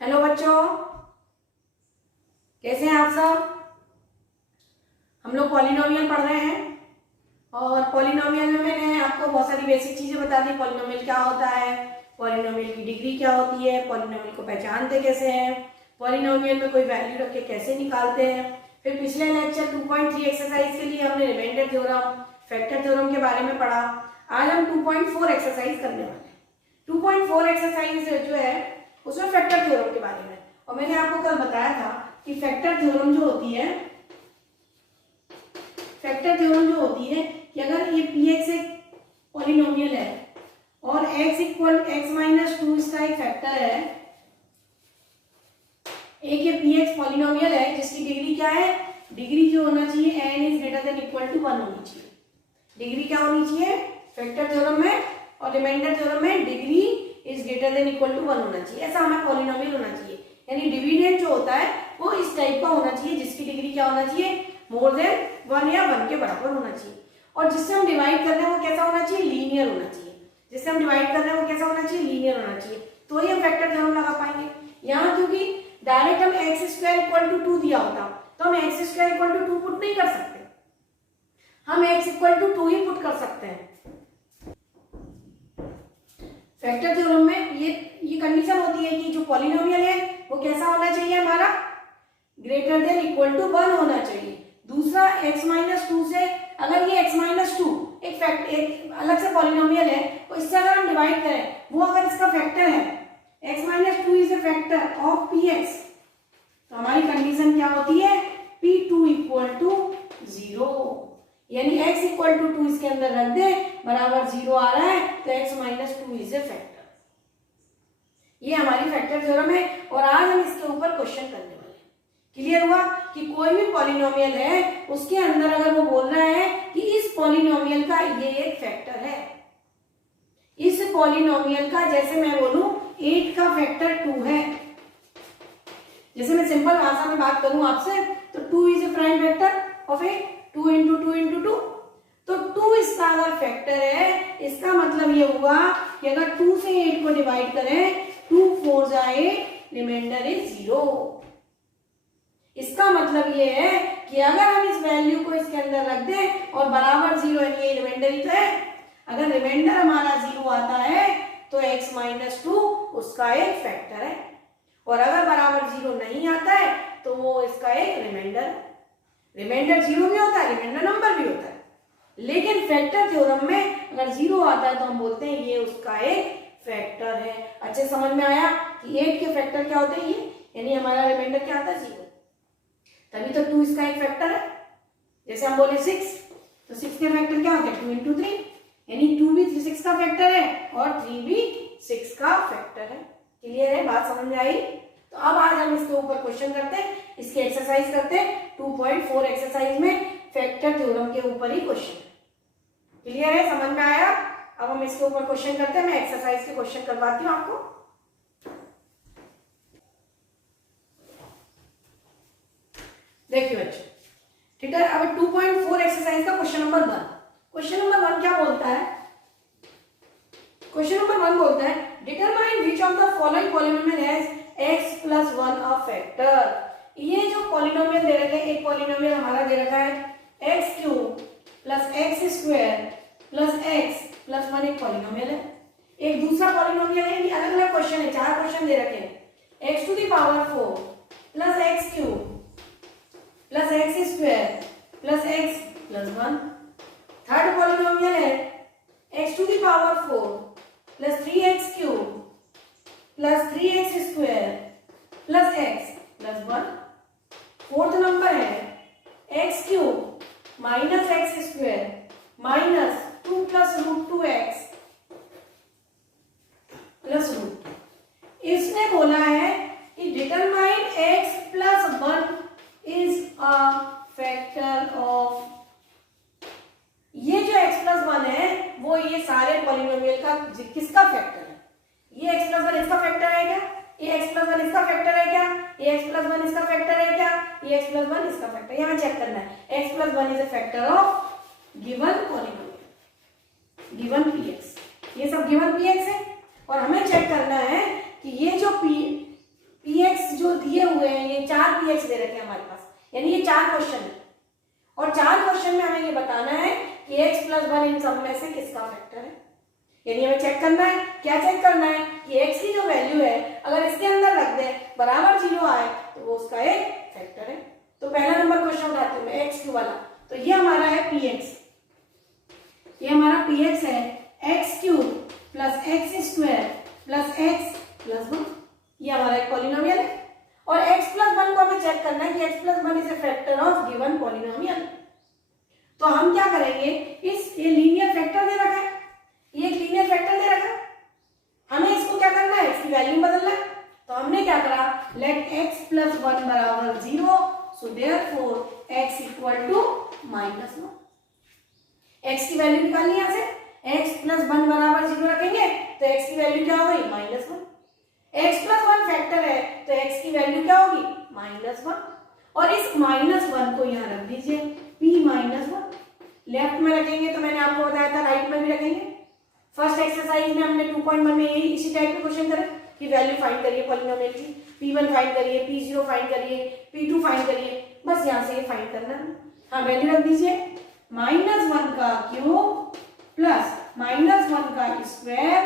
Hello बच्चों, कैसे हैं आप सब। हम लोग पॉलिनोमियल पढ़ रहे हैं और पॉलिनोमियल में मैंने आपको बहुत सारी बेसिक चीजें बता दी। पॉलिनोमियल क्या होता है, पॉलिनोमियल की डिग्री क्या होती है, पॉलिनोमियल को पहचानते कैसे हैं, पॉलिनोमियल में कोई वैल्यू रख के कैसे निकालते हैं। फिर पिछले लेक्चर 2.3 एक्सरसाइज के लिए हमने रिमाइंडर थ्योरम, फैक्टर थ्योरम के बारे में पढ़ा। आज हम 2.4 एक्सरसाइज करने वाले हैं। 2.4 एक्सरसाइज जो है उसमें फैक्टर थ्योरम के बारे में, और मैंने आपको कल बताया था कि फैक्टर थ्योरम जो होती है, फैक्टर थ्योरम जो होती है कि अगर ये px एक पॉलिनोमियल है और x इक्वल x-2 इसका एक फैक्टर है, एक ये px पॉलिनोमियल है जिसकी डिग्री क्या है, डिग्री जो होना चाहिए n is greater than equal to 1 होनी चाहिए। डिग्री क्या होनी चाहिए फैक्टर थ्योरम में और रिमाइंडर थ्योरम में, degree is greater than equal to 1 होना चाहिए। ऐसा हमें पॉलिनोमियल होना चाहिए, यानी डिविडेंड जो होता है वो इस टाइप का होना चाहिए जिसकी डिग्री क्या होना चाहिए, मोर देन 1 या 1 के बराबर होना चाहिए। और जिससे हम डिवाइड कर रहे हैं वो कैसा होना चाहिए, लीनियर होना चाहिए। जिससे हम डिवाइड कर रहे हैं वो कैसा होना चाहिए, लीनियर होना चाहिए, तो ही हम फैक्टर थ्योरम लगा पाएंगे। यहाँ क्योंकि डायरेक्ट हम एक्स स्क्वायर इक्वल टू 2 दिया होता तो हम x square equal to 2 put नहीं कर सकते, हम एक्स इक्वल टू 2 ही पुट कर सकते हैं। फैक्टर थ्योरम में ये कंडीशन होती है कि जो पॉलिनोमियल है वो कैसा होना चाहिए, हमारा ग्रेटर देन इक्वल टू 1 होना चाहिए। दूसरा x-2 से, अगर ये x-2 एक अलग से पॉलिनोमियल है तो इससे अगर हम डिवाइड करें, वो अगर इसका फैक्टर है, x-2 is a factor of px, तो हमारी कंडीशन क्या होती है, p2 इक्वल टू 0, यानी x इक्वल टू 2 इसके अंदर रख दे, बराबर 0 आ रहा है तो x-2 इज ए फैक्टर। ये हमारी फैक्टर थ्योरम है और आज हम इसके ऊपर क्वेश्चन करने वाले हैं। क्लियर हुआ कि कोई भी पॉलिनोमियल है उसके अंदर अगर वो बोल रहा है कि इस पॉलिनोमियल का ये एक फैक्टर है, इस पॉलिनोमियल का, जैसे मैं बोलूं 8 का फैक्टर 2 है, जैसे मैं सिंपल भाषा में बात करूं आपसे, तो 2 is a prime factor of 8, 2 into 2 into 2, तो 2 इसका अगर फैक्टर है, इसका मतलब ये हुआ कि अगर 2 से 8 को डिवाइड करें, 2 4 जा 8, रिमाइंडर इज 0। इसका मतलब ये है कि अगर हम इस वैल्यू को इसके अंदर रख दें और बराबर 0, यानी ये रिमाइंडर ही तो है, अगर रिमाइंडर हमारा 0 आता है तो x-2 उसका एक फैक्टर है, और अगर बराबर 0 नहीं आता है तो वो इसका एक रिमाइंडर है। रिमाइंडर 0 भी होता है, रिमाइंडर नंबर भी होता है, लेकिन फैक्टर थ्योरम में अगर 0 आता है तो हम बोलते हैं ये उसका एक फैक्टर है। अच्छे समझ में आया कि 8 के फैक्टर क्या होते हैं, ये यानी हमारा रिमाइंडर क्या आता है 0, तभी तो 2 इसका एक फैक्टर है। जैसे हम बोले 6, तो 6 के फैक्टर क्या होते हैं, 2 इंटू 3, यानी 2 भी 6 का फैक्टर है और 3 भी 6 का फैक्टर है। क्लियर है, बात समझ में आई। तो अब आज हम इसके ऊपर क्वेश्चन करते हैं, इसकी एक्सरसाइज करते हैं। 2.4 एक्सरसाइज में फैक्टर थ्योरम के ऊपर ही क्वेश्चन है। क्लियर है, समझ में आया। अब हम इसके ऊपर क्वेश्चन करते हैं, मैं एक्सरसाइज के क्वेश्चन करवाती हूँ आपको। देखिए बच्चों, ठीक है, अब 2.4 एक्सरसाइज का क्वेश्चन नंबर 1। क्वेश्चन नंबर 1 क्या बोलता है, क्वेश्चन नंबर 1 बोलता है determine which of the following polynomial has x + 1 a factor. ये जो पॉलिनोमियल दे रखे हैं, एक पॉलिनोमियल हमारा दे रखा है x³ + x² + x + 1 एक पॉलिनोमियल है। एक दूसरा पॉलिनोमियल है, ये अलग अलग क्वेश्चन है, 4 क्वेश्चन दे रखे हैं, x⁴ + x³ + x² + x + 1। Third polynomial है x⁴ + 3x³ + 3x² + x + 1। Fourth number है x³ - x² - 2 + √2x + √2। इसने बोला है कि determine x + 1 is a factor of, ये जो x + 1 है वो ये सारे पॉलिनोमियल का किसका फैक्टर है, ये x + 1 इसका फैक्टर है क्या, ये x + 1 इसका फैक्टर है क्या, ये x + 1 इसका फैक्टर है क्या, ये x + 1 इसका फैक्टर, यहाँ चेक करना है। x + 1 is a factor of given polynomial, given px, ये सब गिवन px है, और हमें चेक करना है कि ये जो px px दे रखे हैं हमारे पास, यानी ये 4 क्वेश्चन है और 4 क्वेश्चन में हमें ये बताना है कि x प्लस 1 इन सब में से किसका फैक्टर है। यानी हमें चेक करना है, क्या चेक करना है कि x की जो वैल्यू है अगर इसके अंदर रख दे बराबर 0 आए तो वो उसका एक फैक्टर है। तो पहला नंबर क्वेश्चन उठाती हूँ मैं x क्यू वाला। तो ये हमारा है px, ये हमारा px है x cube plus x square plus x plus 1, ये हमारा एक पॉलिनोमियल है और x प्लस 1 को हमें चेक करना है कि x plus 1 is a factor of given polynomial. तो हम क्या करेंगे, ये लीनियर फैक्टर दे रखा है, ये एक लीनियर फैक्टर दे रखा है, हमें इसको क्या करना है, इसकी वैल्यू बदलना है। तो हमने क्या करा, लेट x प्लस 1 बराबर 0, so therefore x equal to -1। x की वैल्यू निकालनी है, यहाँ से x प्लस 1 बराबर 0 रखेंगे तो x की वैल्यू क्या होगी, -1। x प्लस 1 फैक्टर है तो x की वैल्यू क्या होगी, -1। और इस -1 को यहाँ रख दीजिए p-1, लेफ्ट में रखेंगे तो मैंने आपको बताया था राइट में भी रखेंगे। फर्स्ट एक्सरसाइज में हमने 2.1 में यही इसी टाइप के क्वेश्चन करे कि वैल्यू फाइंड करिए पॉलिनोमियल की, p1 फाइंड करिए, p0 फाइंड करिए, p2 फाइंड करिए, बस यहाँ से ये फाइंड करना है। हाँ वैल्यू रख दीजिए, -1 का क्यूब प्लस -1 का स्क्वायर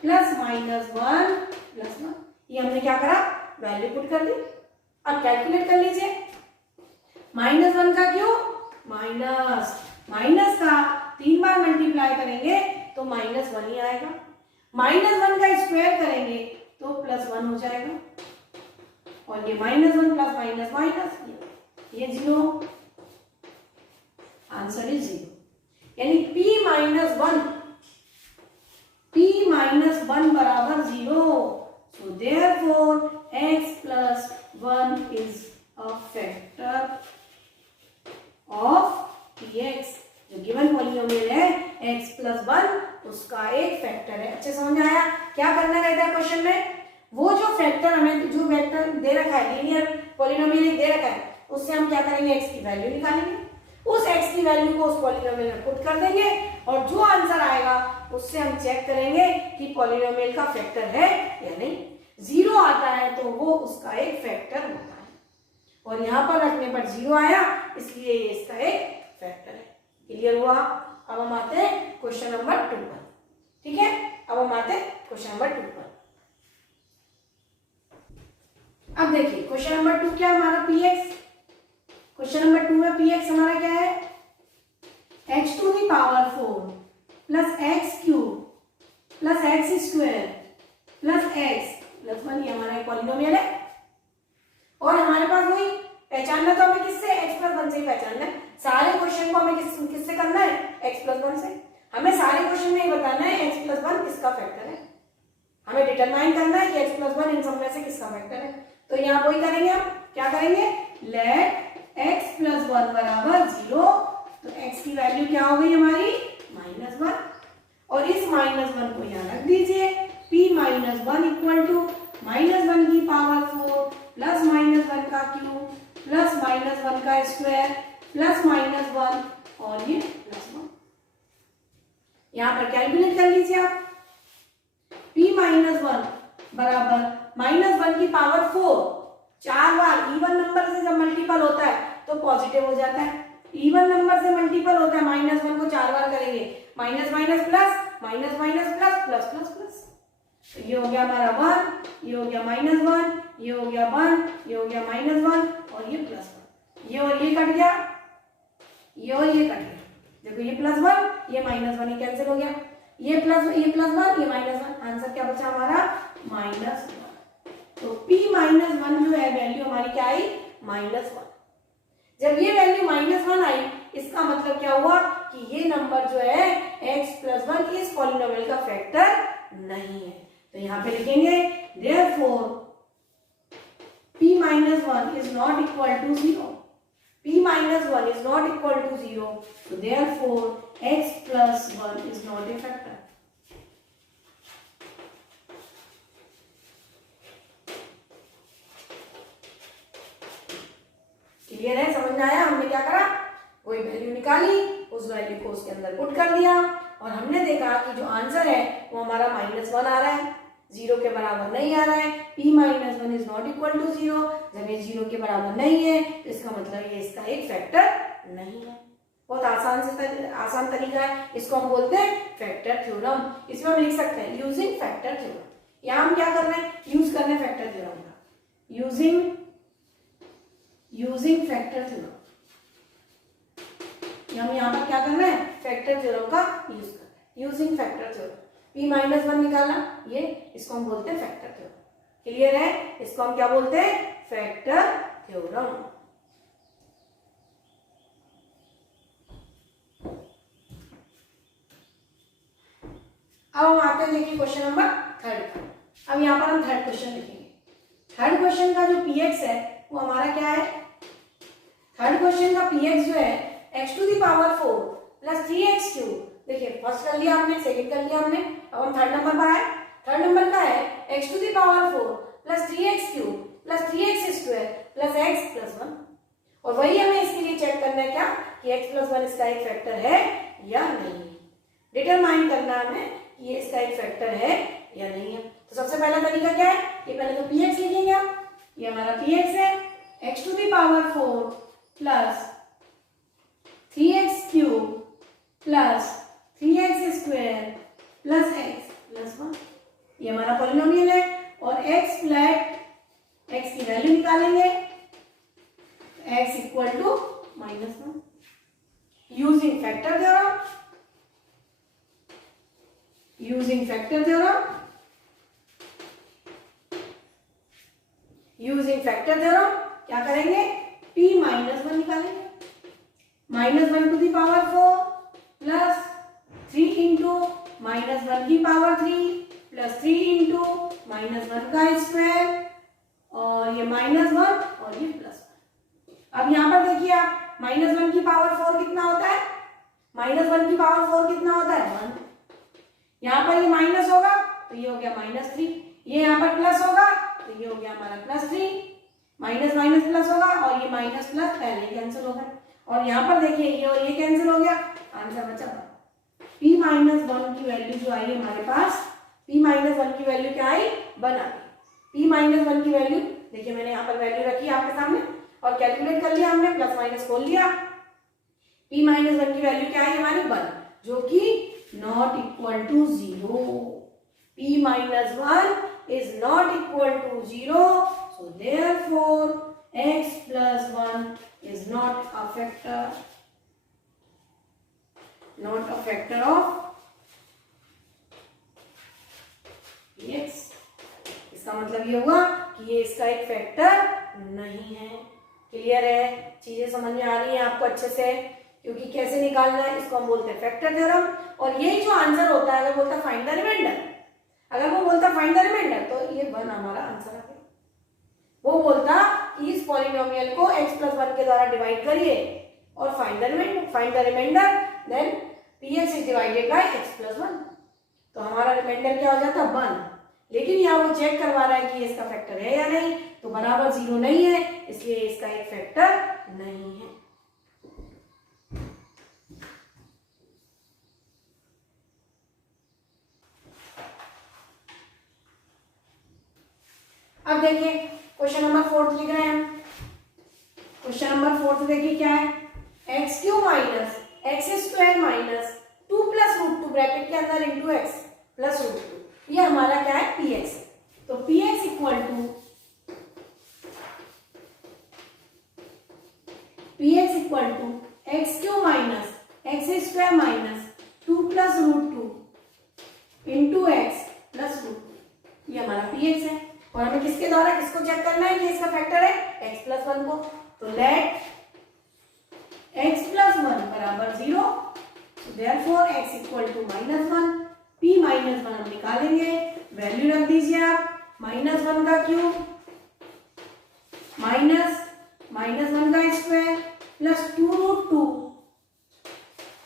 प्लस -1 प्लस 1, ये हमने क्या करा, वैल्यू पुट कर दी। अब कैलकुलेट कर लीजिए, -1 का क्यूब माइनस का 3 बार मल्टीप्लाई करेंगे तो -1 ही आएगा, -1 का स्क्वायर करेंगे तो +1 हो जाएगा और ये -1 प्लस माइनस माइनस ये 0, आंसर इज 0। यानी p-1 बराबर 0, so therefore x plus 1 is a factor of px। जो गिवन पॉलिनोमियल है x प्लस 1 उसका एक फैक्टर है। अच्छे समझ आया, क्या करना रहता है क्वेश्चन में, वो जो फैक्टर हमें जो वेक्टर दे रखा है, लीनियर पॉलिनोमियल दे रखा है, उससे हम क्या करेंगे, x की वैल्यू निकालेंगे, उस x की वैल्यू को उस पॉलिनोमियल में पुट कर देंगे और जो आंसर आएगा उससे हम चेक करेंगे कि पॉलिनोमियल का फैक्टर है या नहीं। 0 आता है तो वो उसका एक फैक्टर होता है और यहाँ पर रखने पर 0 आया इसलिए ये इसका एक फैक्टर है। क्लियर हुआ। अब हम आते हैं क्वेश्चन नंबर 2 पर। ठीक है, अब हम आते हैं क्वेश्चन नंबर 2 पर। अब देखिए क्वेश्चन नंबर 2 क्या हमारा px, क्वेश्चन नंबर 2 में px हमारा क्या है, x to the power 4 plus x cube plus x square plus x plus 1, ये हमारा पॉलिनोमियल है और हमारे पास वही पहचानना तो हमें किससे, x प्लस 1 से ही पहचानना है। सारे क्वेश्चन को हमें किससे करना है, x प्लस 1 से। हमें सारे क्वेश्चन में बताना है x प्लस 1 किसका फैक्टर है, हमें डिटरमाइन करना है कि x प्लस 1 इन सब में से किसका फैक्टर है। तो यहाँ वही करेंगे, हम क्या करेंगे, लेट x प्लस 1 बराबर 0, तो x की वैल्यू क्या हो गई हमारी, -1 और इस -1 को यहाँ रख दीजिए, p-1 इक्वल टू -1 की पावर 4 प्लस -1 का क्यूब प्लस -1 का स्क्वायर प्लस -1 और ये +1। यहाँ पर कैलकुलेट कर लीजिए आप, p-1 बराबर -1 की पावर 4, 4 बार इवन नंबर से जब मल्टीपल होता है तो पॉजिटिव हो जाता है, इवन नंबर से मल्टीपल होता है, -1 को 4 बार करेंगे, minus minus plus minus minus plus plus plus plus, तो ये हो गया हमारा 1, ये हो गया -1, ये हो गया 1, ये हो गया -1 और ये +1, ये और ये कट गया, ये और ये कट गया, देखो ये +1 ये -1, ये कैंसिल हो गया, ये +1 ये -1, आंसर क्या बचा हमारा, -1। तो p-1 जो है वैल्यू हमारी क्या आई, -1। जब ये वैल्यू -1 आई इसका मतलब क्या हुआ कि ये नंबर जो है x प्लस 1 इस पॉलिनोमियल का फैक्टर नहीं है। तो यहाँ पे लिखेंगे therefore p-1 is not equal to 0, p-1 is not equal to 0, so therefore x plus 1 is not a factor। Clear है, समझ में आया। हमने क्या करा, कोई वैल्यू निकाली, उस वैल्यू को उसके अंदर पुट कर दिया और हमने देखा कि जो आंसर है वो हमारा -1 आ रहा है। जीरो के बराबर नहीं आ रहा है, p minus one is not equal to zero, जब ये जीरो के बराबर नहीं है तो इसका मतलब ये इसका एक फैक्टर नहीं है। बहुत आसान तरीका है, इसको हम बोलते हैं फैक्टर थ्योरम। इसमें हम लिख सकते हैं यूजिंग फैक्टर थ्योरम। यहाँ हम क्या कर रहे हैं, यूज कर रहे हैं फैक्टर थ्योरम का, यूजिंग फैक्टर थ्योरम। हम यहाँ पर क्या कर रहे हैं, फैक्टर थ्योरम का यूज कर रहे हैं, using factor theorem. p minus one निकालना, ये इसको हम बोलते हैं फैक्टर थ्योरम। क्लियर है, इसको हम क्या बोलते हैं, फैक्टर थ्योरम। अब हम आते हैं देखिए क्वेश्चन नंबर थर्ड। अब यहाँ पर हम थर्ड क्वेश्चन लिखेंगे। थर्ड क्वेश्चन का जो px है वो हमारा क्या है, थर्ड क्वेश्चन का px जो है x to the power 4 plus 3x cube. देखिए फर्स्ट कर लिया हमने, सेकंड कर लिया हमने, अब हम थर्ड नंबर पर आए। थर्ड नंबर का है x to the power 4 plus 3x cube plus 3x square plus x plus 1। और वही हमें इसके लिए चेक करना है क्या, कि x प्लस 1 इसका एक फैक्टर है या नहीं, डिटरमाइन करना है हमें कि ये इसका एक फैक्टर है या नहीं है। तो सबसे पहला तरीका क्या है, ये पहले तो px लिखेंगे आप, ये हमारा px है x to the power 4 plus 3x cube plus 3x square plus x plus 1, ये हमारा पॉलिनोमियल है। और x फ्लैट, x की वैल्यू निकालेंगे, x equal to -1 using factor theorem. Using factor theorem, using factor theorem क्या करेंगे, p माइनस वन निकालेंगे, -1 to the power 4 plus 3 into -1 की पावर 3 प्लस 3 इंटू -1 का स्क्वायर, और ये -1 और ये प्लस 1। अब यहाँ पर देखिए आप, -1 की पावर 4 कितना होता है, -1 की पावर 4 कितना होता है 1। यहाँ पर ये माइनस होगा तो ये हो गया -3, ये यहाँ पर प्लस होगा तो ये हो गया हमारा +3, माइनस माइनस प्लस होगा और ये माइनस प्लस पहले कैंसिल हो गया। और यहाँ पर देखिए ये और ये कैंसिल हो गया, आंसर बचा p माइनस 1 की वैल्यू जो आई हमारे पास, p माइनस 1 की वैल्यू क्या आई, 1 आ गई। p माइनस 1 की वैल्यू देखिए मैंने यहाँ पर वैल्यू रखी आपके सामने और कैलकुलेट कर लिया हमने, प्लस माइनस खोल लिया। p माइनस 1 की वैल्यू क्या आई हमारी 1, जो कि not equal to 0. p minus 1 is not equal to 0, so therefore x plus 1 is not a factor, not a factor of x। इसका मतलब ये हुआ कि ये इसका एक फैक्टर नहीं है। क्लियर है, चीजें समझ में आ रही हैं आपको अच्छे से, क्योंकि कैसे निकालना है इसको हम बोलते हैं फैक्टर थ्योरम। और यही जो आंसर होता है, अगर बोलता फाइंड द रिमाइंडर, अगर वो बोलता फाइंड द रिमाइंडर तो ये 1 हमारा आंसर आ गया। वो बोलता इस पॉलिनोमियल को x प्लस 1 के द्वारा डिवाइड करिए और find the remainder, then px is divided by x plus 1, तो हमारा रिमाइंडर क्या हो जाता 1। लेकिन यहाँ वो चेक करवा रहा है कि इसका फैक्टर है या नहीं, तो बराबर 0 नहीं है, इसलिए इसका एक फैक्टर नहीं है। अब देखिए क्वेश्चन नंबर 4 लिख रहे हैं हम। क्वेश्चन नंबर 4 देखिए क्या है, x cube minus x square minus 2 plus √2 bracket के अंदर इंटू एक्स प्लस √2, ये हमारा क्या है px। तो px equal to x cube minus x square minus 2 plus √2 into x plus √2, ये हमारा px है। और हमें किसके द्वारा किसको चेक करना है कि इसका फैक्टर है x प्लस 1 को, तो लेट x प्लस 1 बराबर 0, therefore x equal to -1, p minus 1 हम निकालेंगे, वैल्यू रख दीजिए आप, -1 का क्यूब माइनस -1 का स्क्वायर प्लस 2√2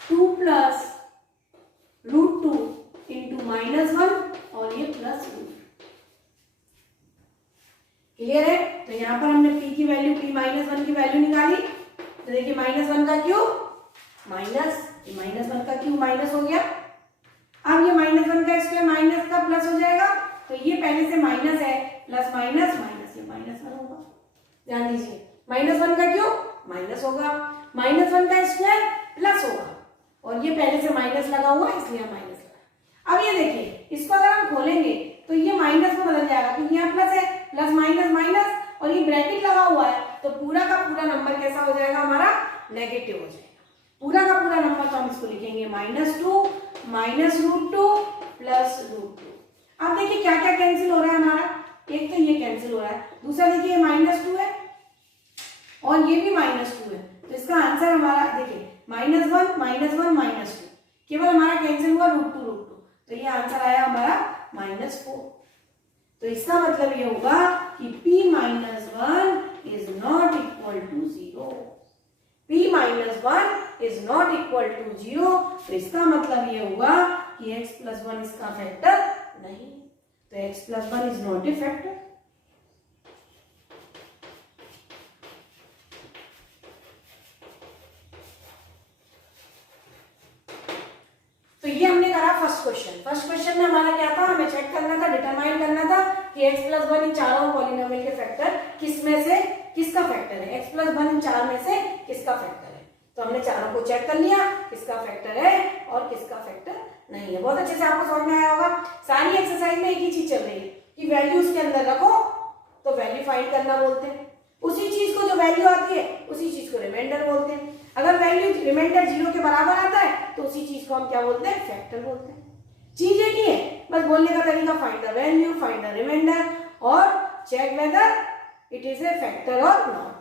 2 प्लस √2 इंटू -1 और ये प्लस √2। क्लियर है, तो यहाँ पर हमने p की वैल्यू p माइनस 1 की वैल्यू निकाली, तो देखिए -1 का क्यूब माइनस -1 का क्यूब माइनस हो गया। अब ये -1 का स्क्वायर माइनस का प्लस हो जाएगा, तो ये पहले से माइनस है, प्लस माइनस माइनस, ये -1 होगा। ध्यान दीजिए, -1 का क्यों माइनस होगा, -1 का स्क्वायर प्लस होगा, और ये पहले से माइनस लगा हुआ है इसलिए माइनस लगा। अब ये देखिए, इसको अगर हम खोलेंगे तो ये माइनस में बदल जाएगा क्योंकि यहाँ प्लस है, प्लस माइनस माइनस, और ये ब्रैकेट लगा हुआ है, तो पूरा का पूरा नंबर कैसा हो जाएगा हमारा, नेगेटिव हो जाएगा। पूरा का पूरा नंबर तो हम इसको लिखेंगे -2 -√2 प्लस √2। अब देखिए क्या क्या कैंसिल हो रहा है हमारा, एक तो ये कैंसिल हो रहा है, दूसरा देखिए -2 है और ये भी -2 है, तो इसका आंसर हमारा देखिए -1 -1 -2, केवल हमारा कैंसिल हुआ √2, तो ये आंसर आया हमारा -4। तो इसका मतलब ये होगा कि p-1 is not equal to 0, p-1 is not equal to 0। तो इसका मतलब ये होगा कि x+1 इसका फैक्टर नहीं, तो x+1 is not a factor. तो ये हमने करा फर्स्ट क्वेश्चन। फर्स्ट क्वेश्चन में हमारा क्या था, हमें चेक करना था, डिटरमाइन करना था कि x+1 इन चारों पॉलिनोमियल के फैक्टर किस में से किसका फैक्टर है, x+1 इन 4 में से किसका फैक्टर है। तो हमने चारों को चेक कर लिया, किसका फैक्टर है और किसका फैक्टर नहीं है। बहुत अच्छे से आपको समझ में आया होगा। सारी एक्सरसाइज में एक ही चीज चल रही है कि वैल्यू उसके अंदर रखो तो वैल्यू फाइंड करना बोलते हैं, उसी चीज को जो वैल्यू आती है उसी चीज को रिमाइंडर बोलते हैं। अगर वैल्यू रिमाइंडर 0 के बराबर आता है तो उसी चीज को हम क्या बोलते हैं, फैक्टर बोलते हैं। चीज एक ही है, बस बोलने का तरीका find the value, find the reminder और check whether it is a factor और नॉट।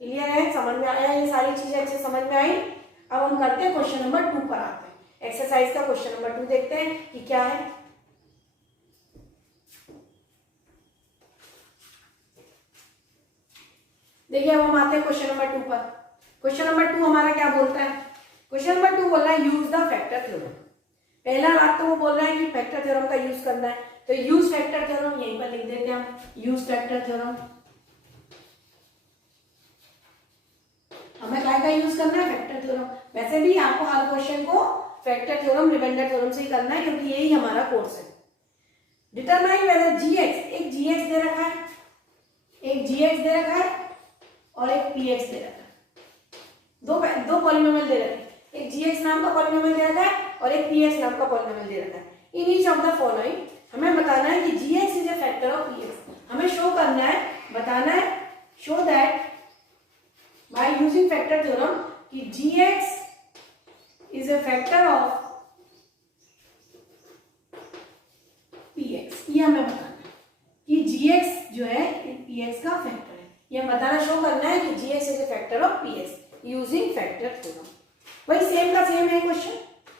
क्लियर है, समझ में आया, ये सारी चीजें अच्छे समझ में आई। अब हम करते हैं क्वेश्चन नंबर 2 पर आते हैं। एक्सरसाइज का क्वेश्चन नंबर 2 देखते हैं कि क्या है। देखिए अब हम आते हैं क्वेश्चन नंबर 2 पर। क्वेश्चन नंबर 2 हमारा क्या बोलता है, क्वेश्चन नंबर 2 बोल रहा है यूज द फैक्टर थ्योरम। पहला बात तो वो बोल रहा है कि फैक्टर थ्योरम का यूज करना है, तो यूज फैक्टर थ्योरम यहीं पर लिख देते हैं हम, यूज फैक्टर थ्योरम। हमें क्या यूज करना है, फैक्टर थ्योरम। वैसे भी आपको हर क्वेश्चन को फैक्टर थ्योरम रिमाइंडर थ्योरम से ही करना है क्योंकि यही हमारा कोर्स है। डिटरमाइन वेदर gx, एक gx दे रखा है, एक gx दे रखा है और एक px दे रखा है। दो पॉलिनोमियल दे रखे हैं, एक gx नाम का पॉलिनोमियल दे रखा है और एक px नाम का पॉलिनोमियल दे रखा है। In each of the following हमें बताना है कि gx is a factor of px। हमें शो करना है, बताना है, show that by using factor theorem कि gx is a factor of px। ये हमें बताना है कि gx जो है px का फैक्टर है, ये बताना शो करना है कि gx is a factor of px using factor theorem. वही सेम का सेम है क्वेश्चन,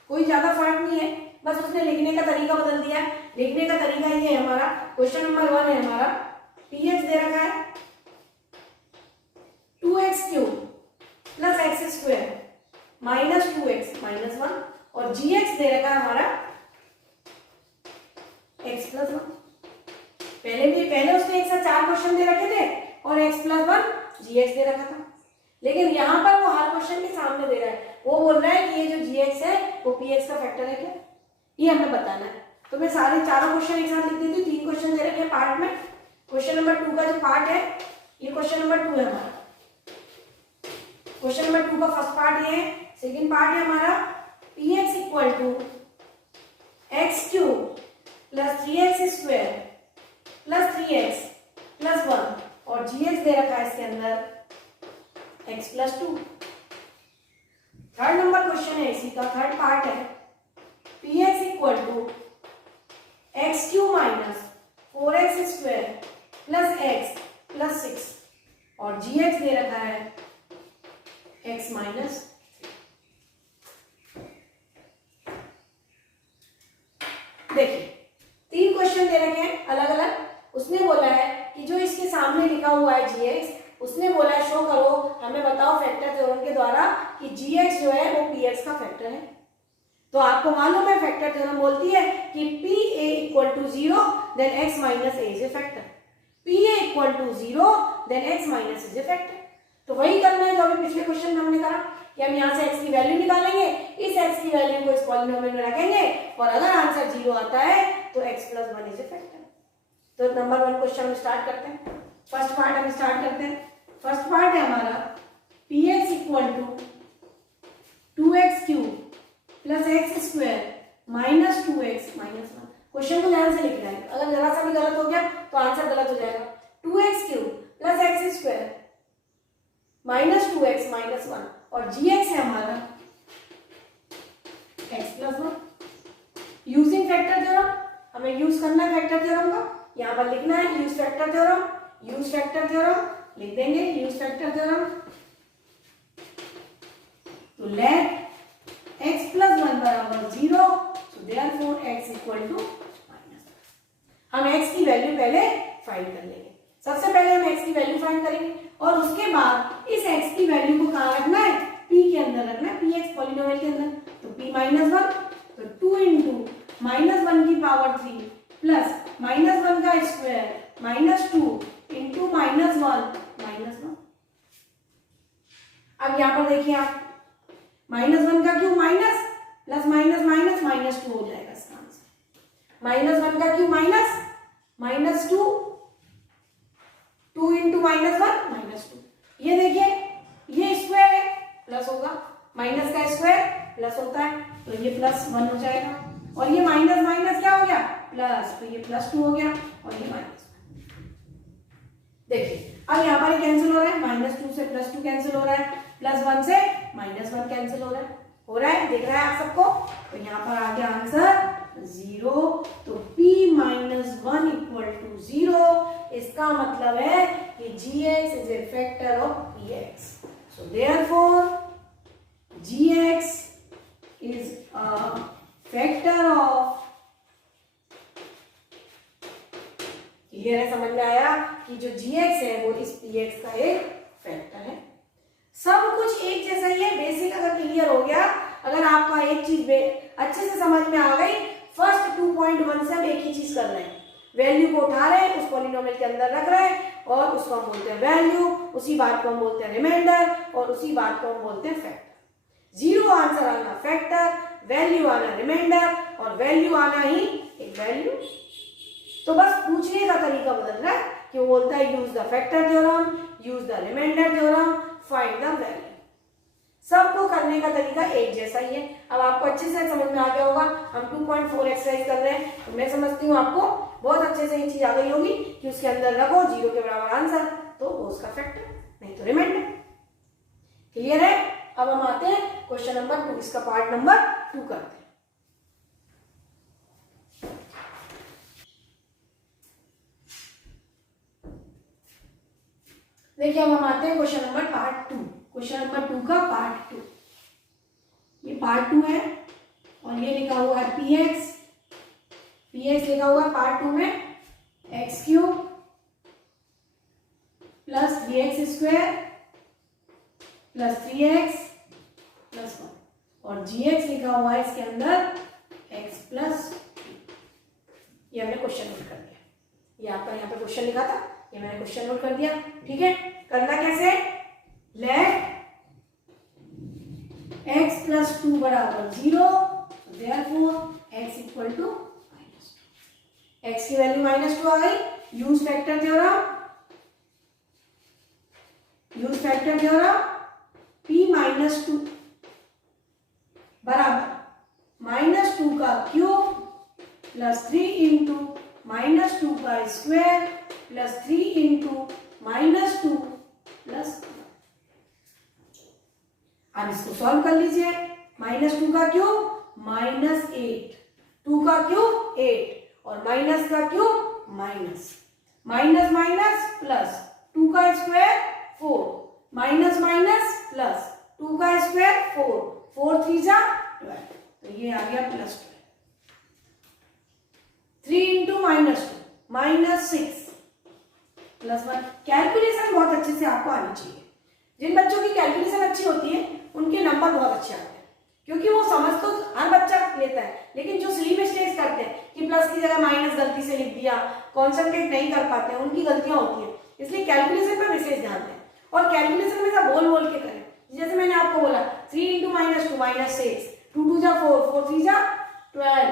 कोई ज्यादा फर्क नहीं है, बस उसने लिखने का तरीका बदल दिया है। लिखने का तरीका ये है हमारा, क्वेश्चन नंबर 1 है हमारा, px दे रखा है 2x³ plus x² minus 2x minus 1 और gx दे रखा है हमारा x+1। पहले उसने एक साथ 4 क्वेश्चन दे रखे थे और x+1 gx दे रखा था, लेकिन यहाँ पर वो हर क्वेश्चन के सामने दे रहा है, वो बोल रहा है कि ये जो gx है वो px का फैक्टर है क्या, ये हमें बताना है। तो मैं सारे चारों क्वेश्चन एक साथ लिख देती हूँ। 3 क्वेश्चन दे रखे हैं पार्ट में। क्वेश्चन नंबर 2 का जो पार्ट है ये क्वेश्चन नंबर 2 है हमारा। क्वेश्चन नंबर 2 का फर्स्ट पार्ट ये है। सेकेंड पार्ट है हमारा px equal to x³ plus 3x² plus 3x plus 1 और gx दे रखा है इसके अंदर x+2। थर्ड नंबर क्वेश्चन है इसी का, थर्ड पार्ट है px equal to x³ minus 4x² plus x plus 6 और gx दे रखा है x माइनस। देखिए 3 क्वेश्चन दे रखे हैं अलग अलग। उसने बोला है कि जो इसके सामने लिखा हुआ है gx, उसने बोला है शो करो, हमें बताओ फैक्टर थ्योरम के द्वारा कि gx जो है वो px का फैक्टर है। तो आपको मालूम है फैक्टर थ्योरम बोलती है कि pa equal to 0 then x minus a is a factor, pa equal to 0 then x minus is a factor. तो वही करना है जो अभी पिछले क्वेश्चन में हमने करा कि हम यहाँ से x की वैल्यू निकालेंगे, इस x की वैल्यू को इस पॉलिनोमियल में रखेंगे और अगर आंसर 0 आता है तो x+1 इज ए फैक्टर। तो नंबर 1 क्वेश्चन हम स्टार्ट करते हैं। फर्स्ट पार्ट हम स्टार्ट करते हैं। फर्स्ट पार्ट है हमारा px equal to 2x cube plus x square minus 2x minus 1। Question को ध्यान से लिखना है, अगर जरा सा भी गलत हो गया तो आंसर गलत हो जाएगा। 2x cube plus x square minus 2x minus 1 और gx है हमारा x plus 1। Using factor theorem, हमें यूज करना है फैक्टर थ्योरम का, यहाँ पर लिखना है use factor theorem. Use factor theorem लिख देंगे, यूज फैक्टर थ्योरम। तो लेट x प्लस 1 बराबर 0, so therefore x equal to minus. हम x की वैल्यू पहले फाइंड कर लेंगे। सबसे पहले हम x की वैल्यू फाइंड करेंगे और उसके बाद इस x की वैल्यू को कहाँ रखना है, p के अंदर रखना है, px पॉलिनोमियल के अंदर। तो p माइनस 1, तो 2 इंटू माइनस 1 की पावर 3 प्लस माइनस 1 का square minus 2 into minus 1 minus 1। अब यहाँ पर देखिए आप, माइनस 1 का cube minus plus minus minus minus 2 हो जाएगा इसका आंसर। माइनस 1 का cube minus minus 2, 2 into minus 1 minus 2। ये देखिए ये स्क्वायर है, प्लस होगा, माइनस का स्क्वायर प्लस होता है, तो ये प्लस 1 हो जाएगा। और ये माइनस माइनस क्या हो गया, प्लस, तो ये प्लस 2 हो गया और ये माइनस 1। देखिए अब यहाँ पर कैंसिल हो रहा है, माइनस 2 से प्लस 2 कैंसिल हो रहा है, प्लस 1 से माइनस 1 कैंसिल हो रहा है, दिख रहा है आप सबको। तो यहाँ पर आ गया आंसर 0। तो p माइनस 1 इक्वल टू 0। इसका मतलब है कि gx is a factor of px। So therefore gx is a factor of, clear है, समझ में आया कि जो gx है वो इस px का एक फैक्टर है। सब कुछ एक जैसा ही है, बेसिक अगर क्लियर हो गया, अगर आपका एक चीज अच्छे से समझ में आ गई, फर्स्ट 2.1 से हम एक ही चीज कर रहे हैं, वैल्यू को उठा रहे हैं, उस पॉलिनोमियल के अंदर रख रहे हैं और उसको हम बोलते हैं वैल्यू, उसी बात को हम बोलते हैं रिमाइंडर और उसी बात को हम बोलते हैं फैक्टर। 0 आंसर आना फैक्टर, वैल्यू आना रिमाइंडर और वैल्यू आना ही एक वैल्यू। तो बस पूछने का तरीका बदल रहा है कि वो बोलता है use the factor theorem, use the remainder theorem, find the value. सबको करने का तरीका एक जैसा ही है। अब आपको अच्छे से समझ में आ गया होगा। हम 2.4 एक्सरसाइज कर रहे हैं, तो मैं समझती हूँ आपको बहुत अच्छे से ये चीज आ गई होगी कि उसके अंदर रखो 0 के बराबर आंसर, तो वो उसका फैक्टर, नहीं तो रिमाइंडर। क्लियर है। अब हम आते हैं क्वेश्चन नंबर 2, इसका पार्ट नंबर 2 करते हैं। देखिए अब हम आते हैं question number part 2, question number 2 का पार्ट 2। ये पार्ट 2 है और ये लिखा हुआ है px लिखा हुआ है पार्ट 2 में x cube plus 3x square plus 3x plus 1 और gx लिखा हुआ है इसके अंदर x प्लस 2। ये हमने क्वेश्चन नोट कर दिया, ये आपका यहाँ पे क्वेश्चन लिखा था, ये मैंने क्वेश्चन नोट कर दिया। ठीक है, करना कैसे, लेट x प्लस 2 बराबर 0, therefore x equal to -2। x की वैल्यू -2 आ गई। Use factor theorem, p minus 2 बराबर -2 का क्यूब प्लस 3 इंटू -2 का स्क्वायर प्लस 3 इंटू -2 प्लस 1। अब इसको सॉल्व कर लीजिए। -2 का क्यूब -8, 2 का क्यूब 8 और माइनस का क्यूब माइनस प्लस 2 का स्क्वायर 4 माइनस प्लस 2 का स्क्वायर 4, 4 3 जा 12, तो ये आ गया प्लस 12। 3 into -2 -6 plus 1। कैलकुलेशन बहुत अच्छे से आपको आनी चाहिए। जिन बच्चों की कैलकुलेशन अच्छी होती है उनके नंबर बहुत अच्छे आते हैं, क्योंकि वो समझ तो हर बच्चा लेता है, लेकिन जो सिली मिस्टेक्स करते हैं कि प्लस की जगह माइनस गलती से लिख दिया, कॉन्सेंट्रेट नहीं कर पाते हैं, उनकी गलतियां होती हैं। इसलिए कैलकुलेशन पर विशेष ध्यान दें और कैलकुलेशन में सब बोल के करें। जैसे मैंने आपको बोला 3 इंटू -2 -6, 2 2 जा 4, 4 3 जा 12,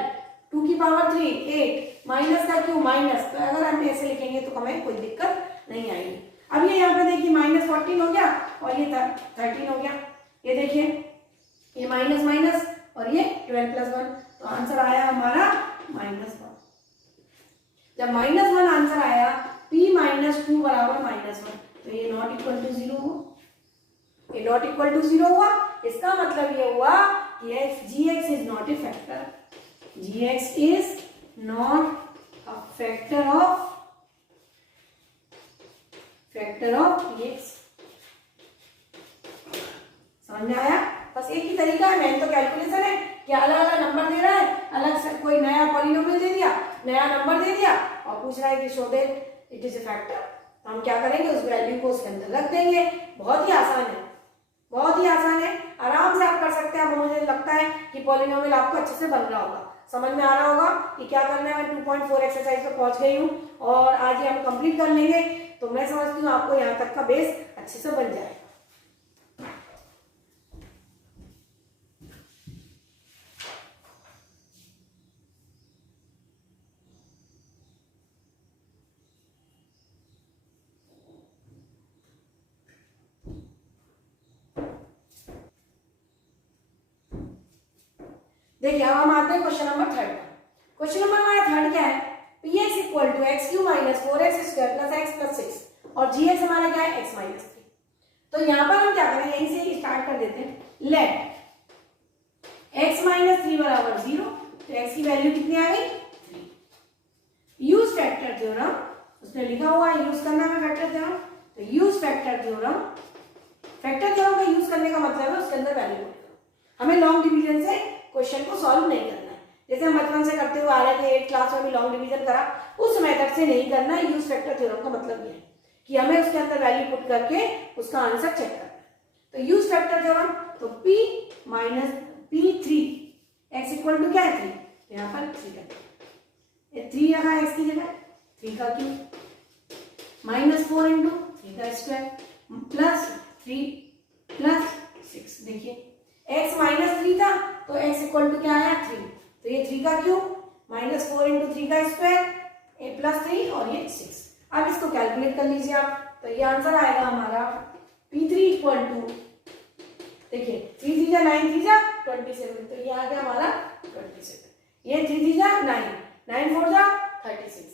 2 की पावर 3 8 माइनस का क्यों माइनस, तो अगर हम ऐसे लिखेंगे तो हमें कोई दिक्कत नहीं आएगी। अब ये यहाँ पे देखिए माइनस 14 हो गया और ये 13 हो गया। ये देखिए ये माइनस माइनस और ये 12 प्लस 1, तो आंसर आया हमारा -1। जब -1 आंसर आया p माइनस 2 बराबर -1, तो ये नॉट इक्वल टू 0 हुआ। ये नॉट इक्वल टू 0 हुआ, इसका मतलब ये हुआ कि gx is not a factor, gx is not a factor of px। समझ में आया? बस एक ही तरीका है, मेन तो कैलकुलेशन है कि अलग अलग नंबर दे रहा है, अलग से कोई नया पॉलिनोमियल दे दिया, नया नंबर दे दिया और पूछ रहा है कि show that it is a factor, तो हम क्या करेंगे, उस वैल्यू को उसके अंदर रख देंगे। बहुत ही आसान है, बहुत ही आसान है, आराम से आप कर सकते हैं। अब मुझे लगता है कि पॉलिनोमियल आपको अच्छे से बन रहा होगा, समझ में आ रहा होगा कि क्या करना है। मैं 2.4 एक्सरसाइज पर पहुंच गई हूँ और आज ही हम कंप्लीट कर लेंगे, तो मैं समझती हूँ आपको यहाँ तक का बेस अच्छे से बन जाएगा। देखिए अब हम आते हैं क्वेश्चन नंबर 3 पर। क्वेश्चन नंबर हमारा 3 क्या है, px equal to x cube minus 4x square plus x plus 6 और gx हमारा क्या है, x माइनस 3। तो यहाँ पर हम क्या करें, यहीं से स्टार्ट कर देते हैं। लेट x माइनस 3 बराबर 0, तो x की वैल्यू कितनी आ गई 3। यूज फैक्टर थ्योरम, उसने लिखा हुआ है यूज करना है फैक्टर थ्योरम, तो use factor theorem. Factor theorem का यूज करने का मतलब है उसके अंदर वैल्यू पुट करो। हमें लॉन्ग डिवीजन से क्वेश्चन को सॉल्व नहीं करना है, जैसे हम बचपन से करते हुए आ रहे थे, 8th क्लास में भी लॉन्ग डिवीजन करा, उस मेथड से नहीं करना है। यूज फैक्टर थ्योरम का मतलब ये है कि हमें उसके अंदर वैल्यू पुट करके उसका आंसर चेक करना है। तो यूज फैक्टर थ्योरम, तो p minus p3 x equal to क्या है 3, तो यहाँ पर 3 रखा, ये 3 रखा x की जगह, 3 का क्यूब माइनस 4 इंटू 3 का स्क्वायर प्लस 3 प्लस 6। देखिए x माइनस 3 था तो x इक्वल टू क्या आया 3, तो ये 3 का क्यूब माइनस 4 इंटू 3 का स्क्वायर प्लस 3 और ये 6। अब इसको कैलकुलेट कर लीजिए आप, तो ये आंसर आएगा हमारा p3 इक्वल टू, देखिए 3 3 जा 9 3 जा 27, तो ये आ गया हमारा 27। ये 3 3 जा 9 9 4 जा 36,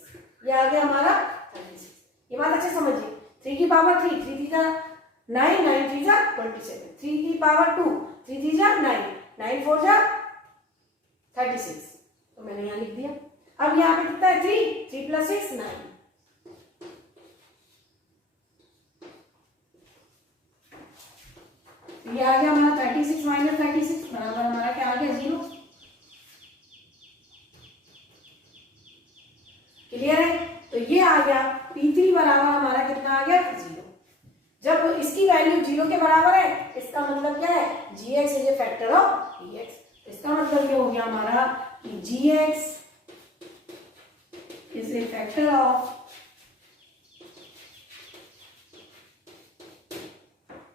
ये आ गया हमारा 36। ये बात अच्छे समझिए, 3 की पावर 3 3 3 जा 9 9 3 जा 27, 3 की पावर 2 3 3 जा 9 9 4 जा 36, तो मैंने यहाँ लिख दिया। अब यहाँ पे कितना है 3 3 प्लस 6 9, ये आ गया हमारा 36 माइनस 36 बराबर हमारा क्या आ गया 0। क्लियर है? तो ये आ गया p3 बराबर हमारा कितना आ गया 0। जब इसकी वैल्यू 0 के बराबर है, इसका मतलब क्या है, gx is a factor of px। इसका मतलब ये हो गया हमारा कि gx is a factor of,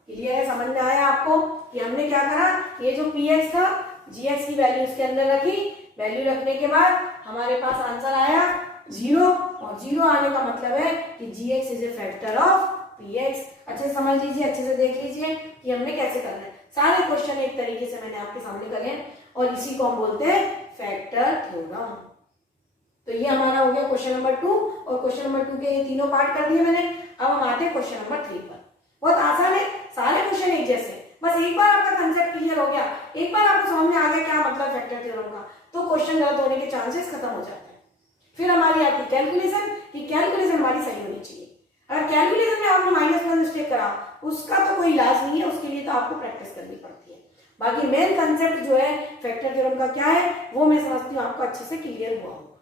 clear है? समझ में आया आपको कि हमने क्या करा, ये जो px था gx की वैल्यू इसके अंदर रखी, वैल्यू रखने के बाद हमारे पास आंसर आया 0, और 0 आने का मतलब है कि gx is a factor of px। अच्छे से समझ लीजिए, अच्छे से देख लीजिए कि हमने कैसे करना है। सारे क्वेश्चन एक तरीके से मैंने आपके सामने करे हैं और इसी को हम बोलते हैं फैक्टर थ्योरम। तो ये हमारा हो गया क्वेश्चन नंबर 2, और क्वेश्चन नंबर 2 के ये तीनों पार्ट कर दिए मैंने। अब हम आते हैं क्वेश्चन नंबर 3 पर। बहुत आसान है, सारे क्वेश्चन एक जैसे, बस एक बार आपका कंसेप्ट क्लियर हो गया, एक बार आपको समझ में आ गया क्या मतलब फैक्टर थ्योरम का, तो क्वेश्चन गलत होने के चांसेस खत्म हो जाते हैं। फिर हमारी आती कैलकुलेशन, कि कैलकुलेशन हमारी सही होनी चाहिए। अगर कैलकुलेशन में आपने माइनस में मिस्टेक करा, उसका तो कोई इलाज नहीं है, उसके लिए तो आपको प्रैक्टिस करनी पड़ती है। बाकी मेन कंसेप्ट जो है फैक्टर थ्योरम का क्या है, वो मैं समझती हूँ आपको अच्छे से क्लियर हुआ होगा।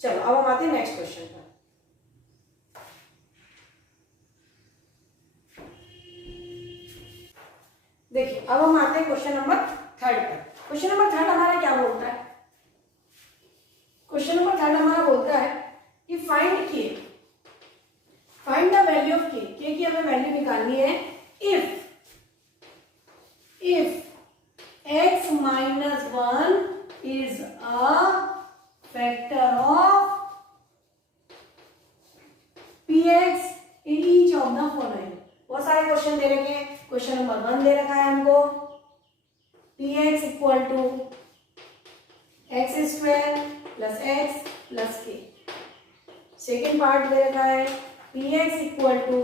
चलो अब हम आते हैं नेक्स्ट क्वेश्चन पर। देखिए अब हम आते हैं क्वेश्चन नंबर 3 पर। क्वेश्चन नंबर 3 हमारा क्या बोलता है, क्वेश्चन नंबर 3 हमारा बोलता है कि find the value of k की हमें वैल्यू निकालनी है if x minus 1 is a px in each of the following। बहुत सारे क्वेश्चन दे रखे हैं। क्वेश्चन नंबर 1 दे रखा है हमको px equal to x square plus x plus k. Second part दे रखा है px equal to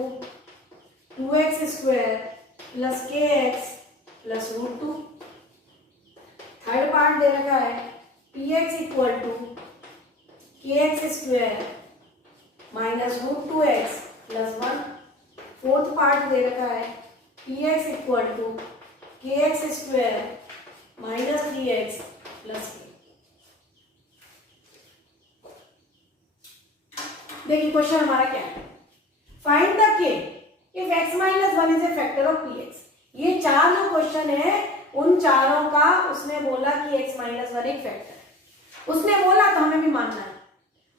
2x square plus k x plus root 2। Third part दे रखा है px equal to k x square minus root 2x plus 1। Fourth part दे रखा है px equal to k x square minus 3x plus k. देखिए question हमारा क्या है, find the k if x minus 1 is a factor of px। ये चार जो क्वेश्चन है उन चारों का उसने बोला कि x माइनस 1 एक फैक्टर है। उसने बोला तो हमें भी मानना है।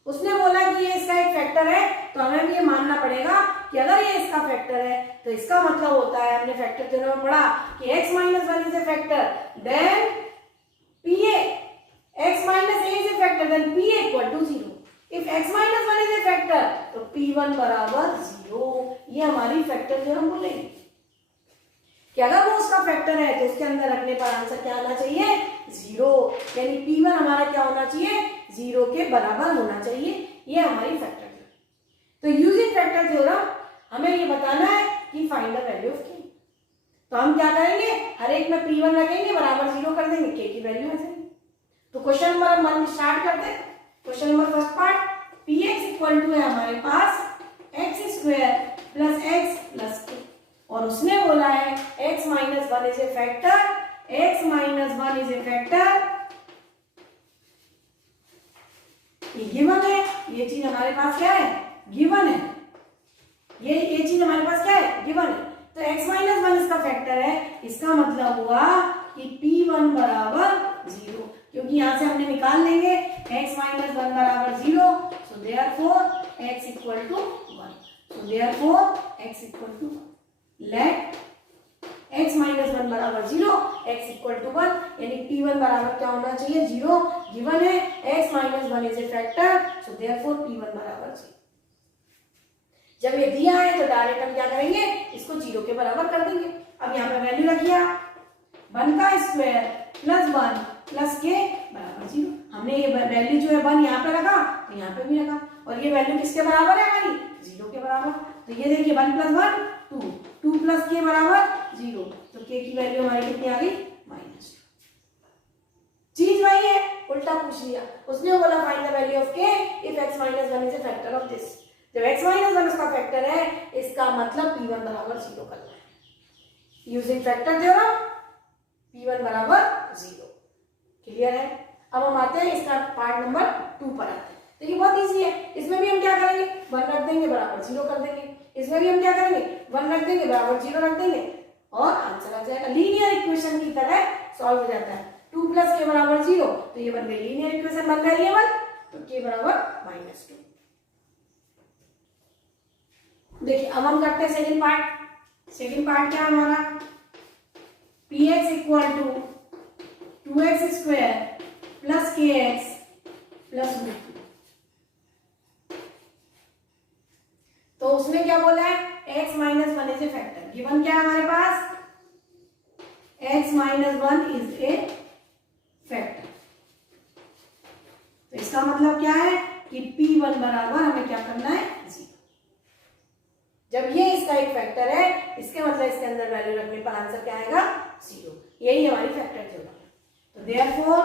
उसने बोला कि ये इसका एक फैक्टर है तो हमें भी ये मानना पड़ेगा कि अगर ये इसका फैक्टर है तो इसका मतलब होता है, हमने फैक्टर थ्योरम में पढ़ा कि x minus 1 is a factor then pa x minus a is a factor then pa equal to 0। If x minus 1 is a factor तो p1 बराबर 0। ये हमारी फैक्टर थ्योरम बोलेगी कि अगर वो उसका फैक्टर है तो उसके अंदर रखने पर आंसर क्या आना चाहिए 0, यानी p1 हमारा क्या होना चाहिए 0 के बराबर होना चाहिए। ये हमारी फैक्टर थ्योरम। तो यूजिंग फैक्टर थ्योरम हमें ये बताना है कि फाइंड द वैल्यू ऑफ के। तो हम क्या करेंगे, हर एक में p1 रखेंगे बराबर 0 कर देंगे, k की वैल्यू आ जाएगी। तो क्वेश्चन नंबर 1 स्टार्ट करते हैं। Question number first part px equal to है हमारे पास x square plus x plus k और उसने बोला है x minus 1 is a factor, x minus 1 is a factor. ये गिवन है, ये चीज हमारे पास क्या है गिवन है, ये चीज हमारे पास क्या है गिवन है। तो x माइनस 1 इसका फैक्टर है, इसका मतलब हुआ कि p1 बराबर 0, क्योंकि यहां से हमने निकाल लेंगे x माइनस 1 बराबर 0। So therefore x equal to 1। So therefore x equal to 1। Let x minus 1 बराबर 0, x इक्वल टू 1, यानी p1 बराबर क्या होना चाहिए 0। गिवन है x minus 1 is a factor, so therefore p1 बराबर 0। जब ये दिया है तो डायरेक्ट हम क्या करेंगे, इसको 0 के बराबर कर देंगे। अब यहाँ पे वैल्यू रखिए 1 का स्क्वायर प्लस 1 प्लस के बराबर 0। हमने ये वैल्यू जो है 1 यहाँ पे रखा तो यहाँ पे भी रखा, और ये वैल्यू किसके बराबर है हमारी 0 के बराबर। तो ये देखिए 1 प्लस 1 2, 2 प्लस के बराबर 0, तो के की वैल्यू हमारी कितनी आ गई -2। चीज वही है, उल्टा पूछ लिया। उसने बोला फाइंड द वैल्यू ऑफ के if x minus 1 is a factor of this. जब x माइनस 1 उसका फैक्टर है, इसका मतलब p1 बराबर 0 करना है। यूजिंग फैक्टर थ्योरम p1 बराबर 0। क्लियर है। अब हम आते हैं इसका पार्ट नंबर 2 पर आते हैं। तो ये बहुत इजी है, इसमें भी हम क्या करेंगे 1 रख देंगे बराबर 0 कर देंगे, इसमें भी हम क्या करेंगे 1 रख देंगे बराबर 0 रख देंगे और आंसर आ जाएगा। लीनियर इक्वेशन की तरह सॉल्व हो जाता है। 2 प्लस के बराबर 0, तो ये बन गई लीनियर इक्वेशन, बन रही है 1, तो के बराबर -2। देखिए अब हम करते हैं सेकंड पार्ट। सेकंड पार्ट क्या है हमारा, px equal to 2x square plus k x plus root 2। तो उसने क्या बोला है x minus 1 is a factor. Given क्या है हमारे पास x minus 1 is a factor. तो इसका मतलब क्या है कि p1 बराबर हमें क्या करना है 0। जब ये इसका एक फैक्टर है, इसके मतलब इसके अंदर वैल्यू रखने पर आंसर क्या आएगा 0। यही हमारी फैक्टर थ्योरम है। तो देयरफॉर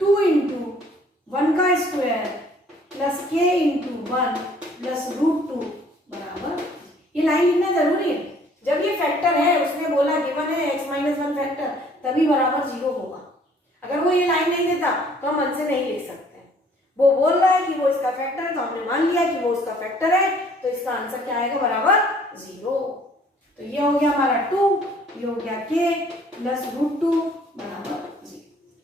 2 इंटू 1 का square plus k into 1 plus root 2 बराबर, ये लाइन लिखना जरूरी है। जब ये फैक्टर है, उसने बोला गिवन है x माइनस 1 फैक्टर, तभी बराबर 0 होगा। अगर वो ये लाइन नहीं देता तो हम मन से नहीं लिख सकते। वो बोल रहा है कि वो इसका फैक्टर है, तो हमने मान लिया कि वो उसका फैक्टर है, तो इसका आंसर क्या आएगा बराबर 0। तो ये हो गया हमारा 2, ये हो गया k प्लस रूट 2 बराबर 0।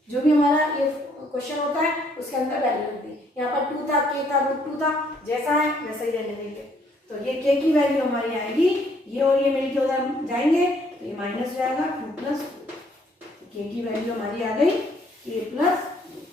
जो भी हमारा ये क्वेश्चन होता है उसके अंदर वैल्यू रख दी। यहाँ पर 2 था, k था, रूट 2 था, जैसा है वैसा ही रहने देंगे। तो ये k की वैल्यू हमारी आएगी, ये और ये मिलके उधर जाएंगे तो ये माइनस जाएगा 2 प्लस 2। k की वैल्यू हमारी आ गई k प्लस 2।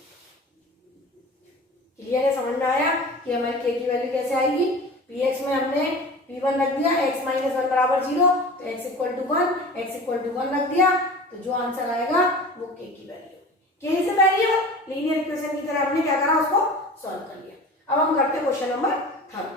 क्लियर है, समझ में आया कि हमारी k की वैल्यू कैसे आएगी px में हमने p1 रख दिया, x माइनस वन बराबर 0, तो x equal to 1, x equal to 1 रख दिया, तो जो आंसर आएगा वो k की value, k is a variable. Linear equation की तरह हमने क्या करा, उसको सॉल्व कर लिया। अब हम करते हैं क्वेश्चन नंबर 3।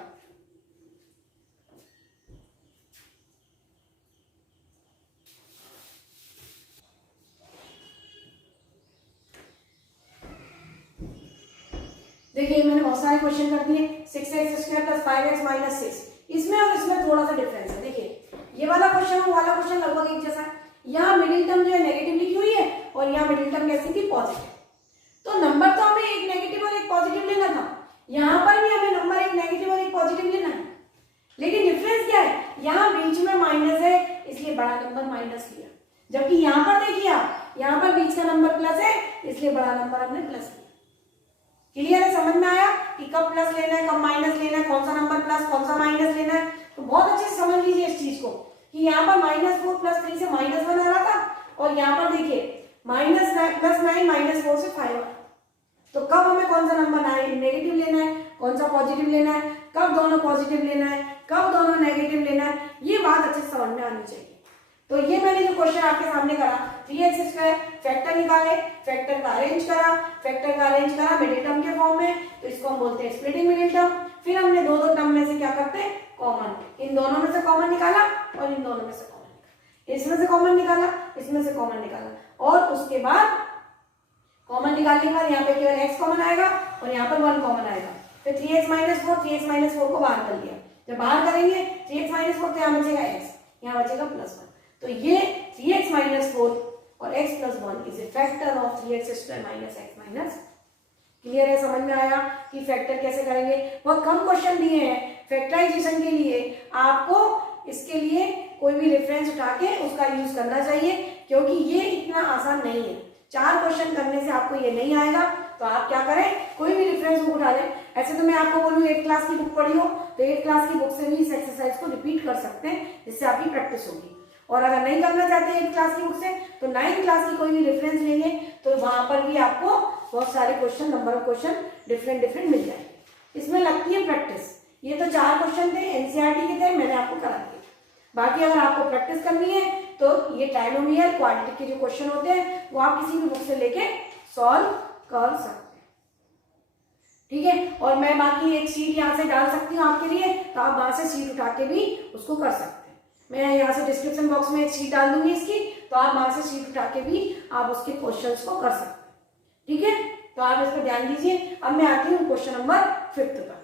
देखिए मैंने बहुत सारे क्वेश्चन कर दिए। 6x² + 5x - 6, इसमें और इसमें थोड़ा सा डिफरेंस है। देखिए ये वाला क्वेश्चन और वाला क्वेश्चन लगभग एक जैसा है। यहाँ मिडिल टर्म जो है नेगेटिव लिखी हुई है और यहाँ मिडिल टर्म कैसी थी, पॉजिटिव। तो नंबर तो हमें एक नेगेटिव और एक पॉजिटिव लेना था, यहाँ पर भी हमें नंबर एक नेगेटिव और एक पॉजिटिव लेना है। लेकिन डिफरेंस क्या है, यहाँ बीच में माइनस है इसलिए बड़ा नंबर माइनस लिया, जबकि यहाँ पर देखिए आप, यहाँ पर बीच का नंबर प्लस है इसलिए बड़ा नंबर हमने प्लस लिया। क्लियर है, समझ में आया कि कब प्लस लेना है, कब माइनस लेना है, कौन सा नंबर प्लस कौन सा माइनस लेना है। तो बहुत अच्छे से समझ लीजिए इस चीज को कि यहाँ पर -4 + 3 से -1 आ रहा था और यहाँ पर देखिए -9 + 4 से 5 आ। तो कब हमें कौन सा नंबर नेगेटिव लेना है, कौन सा पॉजिटिव लेना है, कब दोनों पॉजिटिव लेना है, कब दोनों नेगेटिव लेना है, ये बात अच्छे से समझ में आनी चाहिए। तो ये मैंने जो क्वेश्चन आपके सामने करा, 3x², फैक्टर निकाले, फैक्टर का अरेंज करा मिडिल टर्म के फॉर्म में, तो इसको हम बोलते हैं स्प्लिटिंग मिडिल टर्म। फिर हमने दो टर्म में से क्या करते हैं, कॉमन, इन दोनों में से कॉमन निकाला और इन दोनों में से कॉमन निकाला, इसमें से कॉमन निकाला, इसमें से कॉमन निकाला, और उसके बाद कॉमन निकालने के बाद यहाँ पे केवल x कॉमन आएगा और यहाँ पर 1 कॉमन आएगा। फिर 3x - 4 को बाहर कर लिया, जब बाहर करेंगे 3x - 4 तो यहाँ बचेगा x, यहाँ बचेगा +1। तो ये 3x - 4 और x + 1 is a factor of 3x² - x - clear है, समझ में आया कि फैक्टर कैसे करेंगे। बहुत कम क्वेश्चन दिए हैं फैक्टराइजेशन के लिए, आपको इसके लिए कोई भी रेफरेंस उठा के उसका यूज करना चाहिए, क्योंकि ये इतना आसान नहीं है। 4 क्वेश्चन करने से आपको ये नहीं आएगा, तो आप क्या करें, कोई भी रेफरेंस बुक उठा लें। ऐसे तो मैं आपको बोलूँ 8th क्लास की बुक पढ़ी हो तो 8th क्लास की बुक से भी इस एक्सरसाइज को रिपीट कर सकते हैं, जिससे आपकी प्रैक्टिस होगी। और अगर नहीं करना चाहते 8th क्लास की बुक से, तो 9th क्लास की कोई भी रेफरेंस लेंगे तो वहां पर भी आपको बहुत सारे question, number of question different मिल जाएंगे। इसमें लगती है प्रैक्टिस। ये तो 4 क्वेश्चन थे, एनसीईआरटी के थे, मैंने आपको करा दिया। बाकी अगर आपको प्रैक्टिस करनी है तो ये ट्राइनोमियल क्वाड्रेटिक के जो क्वेश्चन होते हैं वो आप किसी भी बुक से लेके सॉल्व कर सकते हैं, ठीक है। और मैं बाकी एक शीट यहाँ से डाल सकती हूँ आपके लिए, तो आप वहां से शीट उठा के भी उसको कर सकते हैं। मैं यहाँ से डिस्क्रिप्शन बॉक्स में एक शीट डाल दूंगी इसकी, तो आप वहां से शीट उठा के भी आप उसके क्वेश्चंस को कर सकते हैं, ठीक है। तो आप इस पर ध्यान दीजिए। अब मैं आती हूँ क्वेश्चन नंबर 5 पर।